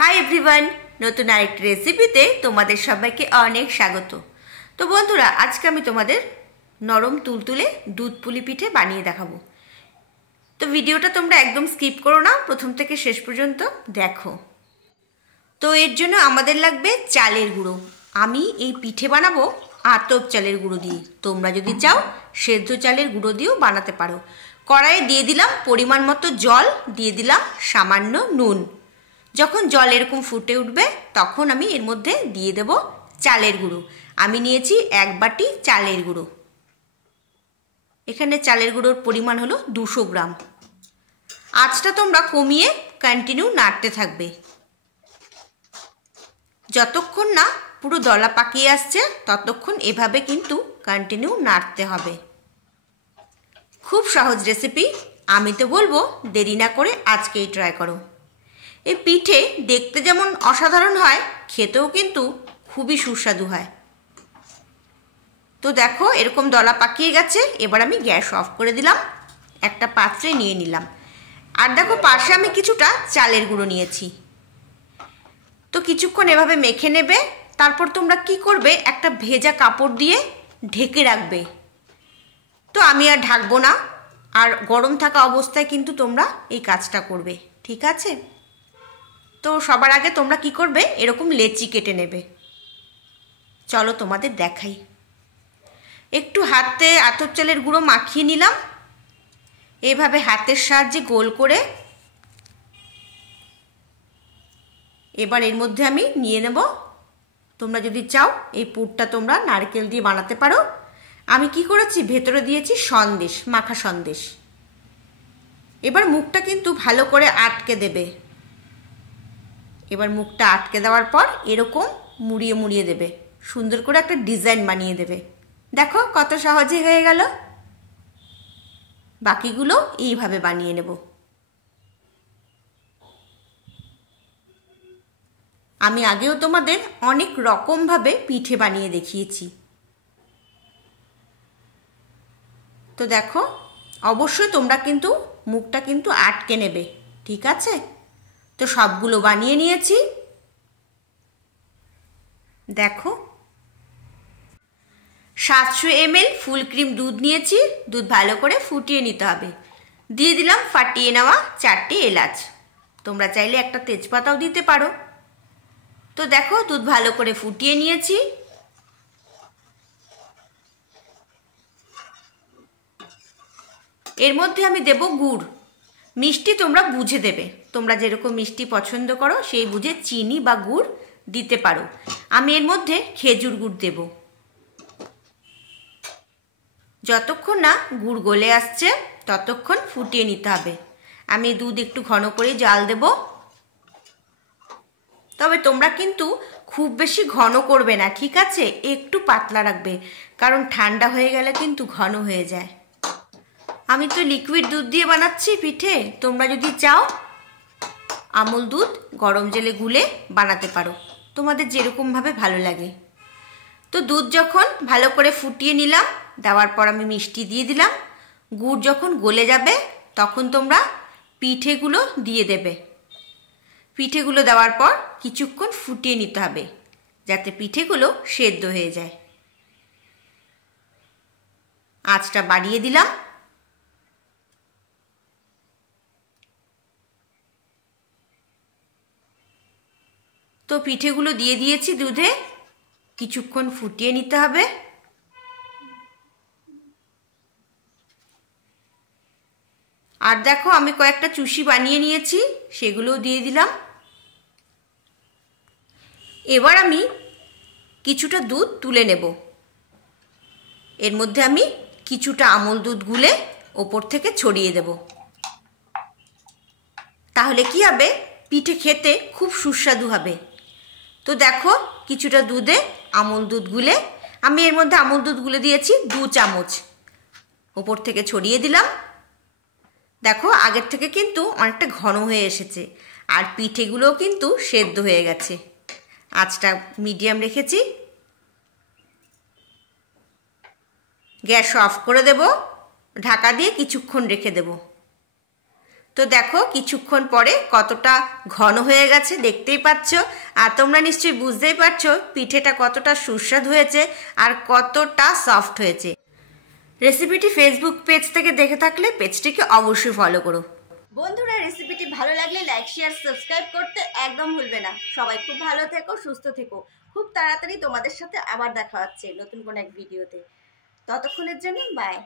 Hi everyone, নতুন আরেকটি রেসিপিতে তোমাদের সবাইকে অনেক স্বাগত। তো বন্ধুরা, আজকে আমি তোমাদের নরম তুলতুলে দুধ পুলি পিঠে বানিয়ে দেখাবো। তো ভিডিওটা তোমরা একদম স্কিপ করো না, প্রথম থেকে শেষ পর্যন্ত দেখো। তো এর জন্য আমাদের লাগবে চালের গুঁড়ো। আমি এই পিঠে বানাবো আতপ চালের গুঁড়ো দিয়ে। তোমরা যদি চাও সেদ্ধ চালের গুঁড়ো দিয়েও বানাতে পারো। কড়াইয়ে দিয়ে দিলাম পরিমাণ মতো জল, দিয়ে দিলাম সামান্য নুন। যখন জল এরকম ফুটে উঠবে তখন আমি এর মধ্যে দিয়ে দেব চালের গুঁড়ো। আমি নিয়েছি 1 বাটি চালের গুঁড়ো। এখানে চালের গুঁড়োর পরিমাণ হলো 200 গ্রাম। আঁচটা তোমরা কমিয়ে কন্টিনিউ নাড়তে থাকবে যতক্ষণ না পুরো দলা পাকিয়ে আসছে, ততক্ষণ এভাবে কিন্তু কন্টিনিউ নাড়তে হবে। খুব সহজ রেসিপি, আমি তো বলবো দেরি না করে আজকেই ট্রাই করো। এই পিঠে দেখতে যেমন অসাধারণ হয়, খেতেও কিন্তু খুবই সুস্বাদু হয়। তো দেখো এরকম দলা পাকিয়ে গেছে। এবার আমি গ্যাস অফ করে দিলাম, একটা পাত্রে নিয়ে নিলাম। আর দেখো পাশে আমি কিছুটা চালের গুঁড়ো নিয়েছি। তো কিছুক্ষণ এভাবে মেখে নেবে। তারপর তোমরা কি করবে, একটা ভেজা কাপড় দিয়ে ঢেকে রাখবে। তো আমি আর ঢাকবো না, আর গরম থাকা অবস্থায় কিন্তু তোমরা এই কাজটা করবে, ঠিক আছে? তো সবার আগে তোমরা কি করবে, এরকম লেচি কেটে নেবে। চলো তোমাদের দেখাই। একটু হাতে আতপ চালের গুঁড়ো মাখিয়ে নিলাম। এভাবে হাতের সাহায্যে গোল করে এবার এর মধ্যে আমি নিয়ে নেব। তোমরা যদি চাও এই পুরটা তোমরা নারকেল দিয়ে বানাতে পারো। আমি কি করেছি, ভেতরে দিয়েছি সন্দেশ, মাখা সন্দেশ। এবার মুখটা কিন্তু ভালো করে আটকে দেবে। এবার মুখটা আটকে দেওয়ার পর এরকম মুড়িয়ে মুড়িয়ে দেবে, সুন্দর করে একটা ডিজাইন বানিয়ে দেবে। দেখো কত সহজে হয়ে গেল। বাকিগুলো এইভাবে বানিয়ে নেব। আমি আগেও তোমাদের অনেক রকমভাবে পিঠে বানিয়ে দেখিয়েছি। তো দেখো অবশ্যই তোমরা কিন্তু মুখটা কিন্তু আটকে নেবে, ঠিক আছে? তো সবগুলো বানিয়ে নিয়েছি। দেখো 700 ml ফুল ক্রিম দুধ নিয়েছি। দুধ ভালো করে ফুটিয়ে নিতে হবে। দিয়ে দিলাম ফাটিয়ে নেওয়া 4টে এলাচ। তোমরা চাইলে একটা তেজপাতাও দিতে পারো। তো দেখো দুধ ভালো করে ফুটিয়ে নিয়েছি। এর মধ্যে আমি দেব গুড়। মিষ্টি তোমরা বুঝে দেবে, তোমরা যেরকম মিষ্টি পছন্দ করো সেই বুঝে চিনি বা গুড় দিতে পারো। আমি এর মধ্যে খেজুর গুড় দেব। যতক্ষণ না গুড় গলে আসছে ততক্ষণ ফুটিয়ে নিতে হবে। আমি দুধ একটু ঘন করে জাল দেব। তবে তোমরা কিন্তু খুব বেশি ঘন করবে না, ঠিক আছে? একটু পাতলা রাখবে, কারণ ঠান্ডা হয়ে গেলে কিন্তু ঘন হয়ে যায়। আমি তো লিকুইড দুধ দিয়ে বানাচ্ছি পিঠে। তোমরা যদি চাও আমুল দুধ গরম জলে গুলে বানাতে পারো, তোমাদের যেরকমভাবে ভালো লাগে। তো দুধ যখন ভালো করে ফুটিয়ে নিলাম, দেওয়ার পর আমি মিষ্টি দিয়ে দিলাম। গুড় যখন গলে যাবে তখন তোমরা পিঠেগুলো দিয়ে দেবে। পিঠেগুলো দেওয়ার পর কিছুক্ষণ ফুটিয়ে নিতে হবে, যাতে পিঠেগুলো সেদ্ধ হয়ে যায়। আঁচটা বাড়িয়ে দিলাম। তো পিঠেগুলো দিয়ে দিয়েছি দুধে, কিছুক্ষণ ফুটিয়ে নিতে হবে। আর দেখো আমি কয়েকটা চুষি বানিয়ে নিয়েছি, সেগুলোও দিয়ে দিলাম। এবার আমি কিছুটা দুধ তুলে নেব। এর মধ্যে আমি কিছুটা আমুল দুধ গুলে ওপর থেকে ছড়িয়ে দেব। তাহলে কি হবে, পিঠে খেতে খুব সুস্বাদু হবে। তো দেখো কিছুটা দুধে আমুল দুধ গুলে আমি এর মধ্যে আমুল দুধ গুলে দিয়েছি 2 চামচ, ওপর থেকে ছড়িয়ে দিলাম। দেখো আগের থেকে কিন্তু অনেকটা ঘন হয়ে এসেছে, আর পিঠেগুলোও কিন্তু সেদ্ধ হয়ে গেছে। আঁচটা মিডিয়াম রেখেছি। গ্যাস অফ করে দেব, ঢাকা দিয়ে কিছুক্ষণ রেখে দেব। তো দেখো কিছুক্ষণ পরে কতটা ঘন হয়ে গেছে, দেখতেই পাচ্ছ। আর তোমরা নিশ্চয়ই বুঝতেই পারছো পিঠেটা কতটা সুস্বাদু হয়েছে আর কতটা সফট হয়েছে। রেসিপিটি ফেসবুক পেজ থেকে দেখে থাকলে পেজটিকে অবশ্যই ফলো করো। বন্ধুরা, রেসিপিটি ভালো লাগলে লাইক, শেয়ার, সাবস্ক্রাইব করতে একদম ভুলবে না। সবাই খুব ভালো থেকো, সুস্থ থেকো। খুব তাড়াতাড়ি তোমাদের সাথে আবার দেখা হচ্ছে নতুন কোনো এক ভিডিওতে। ততক্ষণের জন্য বাই।